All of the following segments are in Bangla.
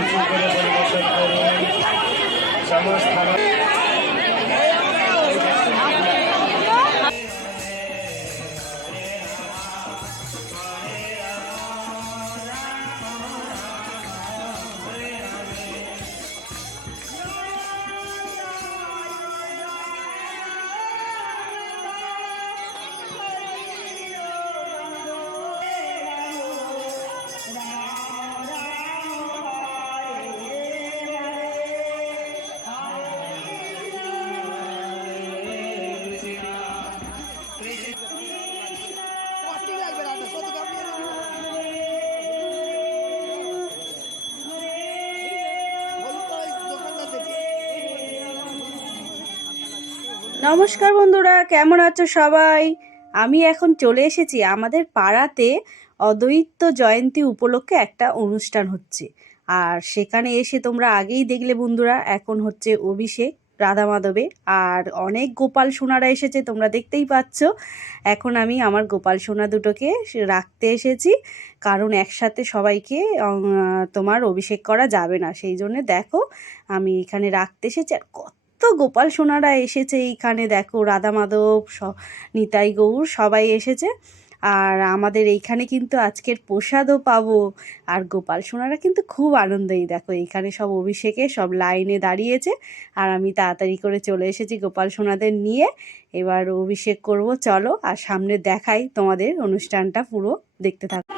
উঁচু করে পরিবেশন করুন। চামচ থালা নমস্কার বন্ধুরা, কেমন আছো সবাই? আমি এখন চলে এসেছি আমাদের পাড়াতে অদ্বৈত জয়ন্তী উপলক্ষে একটা অনুষ্ঠান হচ্ছে। আর সেখানে এসে তোমরা আগেই দেখলে বন্ধুরা, এখন হচ্ছে অভিষেক রাধা মাধবে, আর অনেক গোপাল সোনারা এসেছে, তোমরা দেখতেই পাচ্ছ। এখন আমি আমার গোপাল সোনা দুটোকে রাখতে এসেছি, কারণ একসাথে সবাইকে তোমার অভিষেক করা যাবে না, সেই জন্য দেখো আমি এখানে রাখতে এসেছি। আর তো গোপাল সোনারা এসেছে এইখানে, দেখো রাধা মাধব, নিতাই গৌর সবাই এসেছে। আর আমাদের এইখানে কিন্তু আজকের প্রসাদও পাবো। আর গোপাল সোনারা কিন্তু খুব আনন্দেই, দেখো এইখানে সব অভিষেকে সব লাইনে দাঁড়িয়েছে। আর আমি তাড়াতাড়ি করে চলে এসেছি গোপাল সোনাদের নিয়ে, এবার অভিষেক করব। চলো আর সামনে দেখাই তোমাদের অনুষ্ঠানটা, পুরো দেখতে থাকো।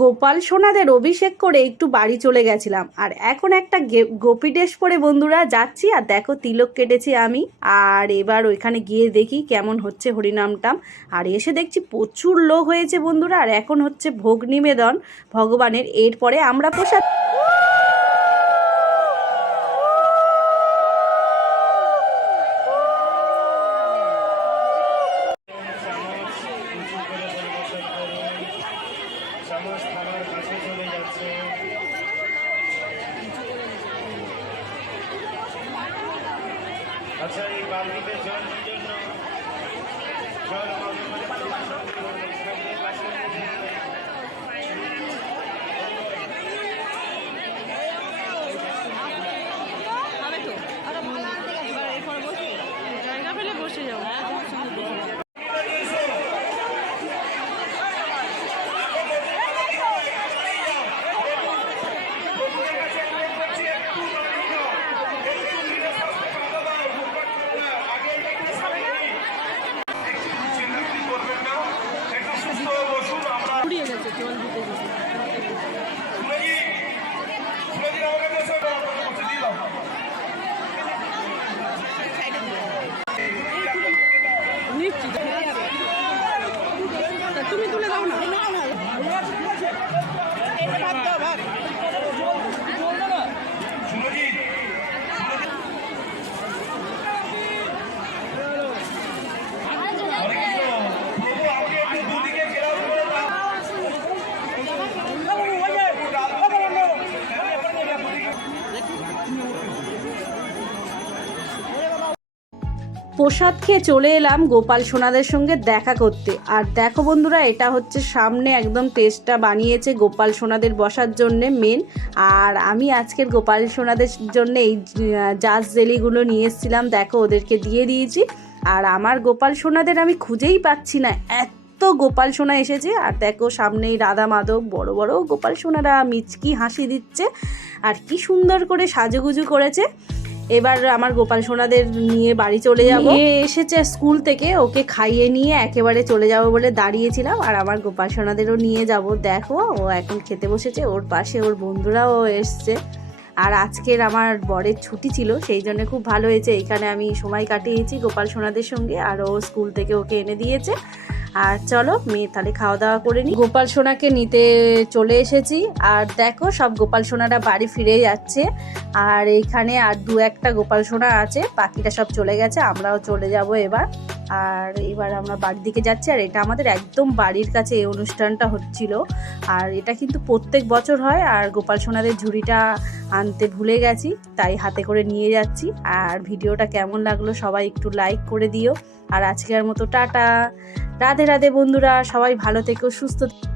গোপাল সোনাদের অভিষেক করে একটু বাড়ি চলে গেছিলাম, আর এখন একটা গোপী ড্রেস পরে বন্ধুরা যাচ্ছি। আর দেখো তিলক কেটেছি আমি, আর এবার ওইখানে গিয়ে দেখি কেমন হচ্ছে হরিনামটাম। আর এসে দেখছি প্রচুর লোক হয়েছে বন্ধুরা, আর এখন হচ্ছে ভোগ নিবেদন ভগবানের, এরপরে আমরা প্রসাদ। চামচ থালার কাছে চলে যাচ্ছে। আচ্ছা, এই বালতিতে জল জন্য জল জায়গা পেলে বসে যাও। পুড়িয়ে গেছে জল দিতে দিতে। তুমি তুলে দাও না। প্রসাদ খেয়ে চলে এলাম গোপাল সোনাদের সঙ্গে দেখা করতে। আর দেখো বন্ধুরা, এটা হচ্ছে সামনে একদম টেস্টটা বানিয়েছে গোপাল সোনাদের বসার জন্যে মেন। আর আমি আজকের গোপাল সোনাদের জন্য এই জাজ জেলিগুলো নিয়ে এসেছিলাম, দেখো ওদেরকে দিয়ে দিয়েছি। আর আমার গোপাল সোনাদের আমি খুঁজেই পাচ্ছি না, এত গোপাল সোনা এসেছে। আর দেখো সামনেই রাধা মাধব, বড় বড় গোপাল সোনারা মিচকি হাসি দিচ্ছে, আর কি সুন্দর করে সাজুগুজু করেছে। এবার আমার গোপাল সোনাদের নিয়ে বাড়ি চলে যাব। এসেছে স্কুল থেকে, ওকে খাইয়ে নিয়ে একেবারে চলে যাব বলে দাঁড়িয়েছিলাম। আর আমার গোপাল সোনাদেরও নিয়ে যাব, দেখো ও এখন খেতে বসেছে, ওর পাশে ওর বন্ধুরাও এসছে। আর আজকের আমার বরের ছুটি ছিল, সেই জন্য খুব ভালো হয়েছে। এখানে আমি সময় কাটিয়েছি গোপাল সোনাদের সঙ্গে, আর ও স্কুল থেকে ওকে এনে দিয়েছে। আর চলো মেয়ে তাহলে খাওয়া দাওয়া করে নিই। গোপাল সোনাকে নিতে চলে এসেছি, আর দেখো সব গোপাল সোনারা বাড়ি ফিরে যাচ্ছে। আর এইখানে আর দু একটা গোপাল সোনা আছে, বাকিটা সব চলে গেছে, আমরাও চলে যাব এবার। আর এবার আমরা বাড়ির দিকে যাচ্ছি। আর এটা আমাদের একদম বাড়ির কাছে এই অনুষ্ঠানটা হচ্ছিল, আর এটা কিন্তু প্রত্যেক বছর হয়। আর গোপাল সোনাদের ঝুড়িটা আনতে ভুলে গেছি, তাই হাতে করে নিয়ে যাচ্ছি। আর ভিডিওটা কেমন লাগলো সবাই একটু লাইক করে দিও। আর আজকের মতো টাটা, রাধে রাধে বন্ধুরা, সবাই ভালো থেকো, সুস্থ থেকো।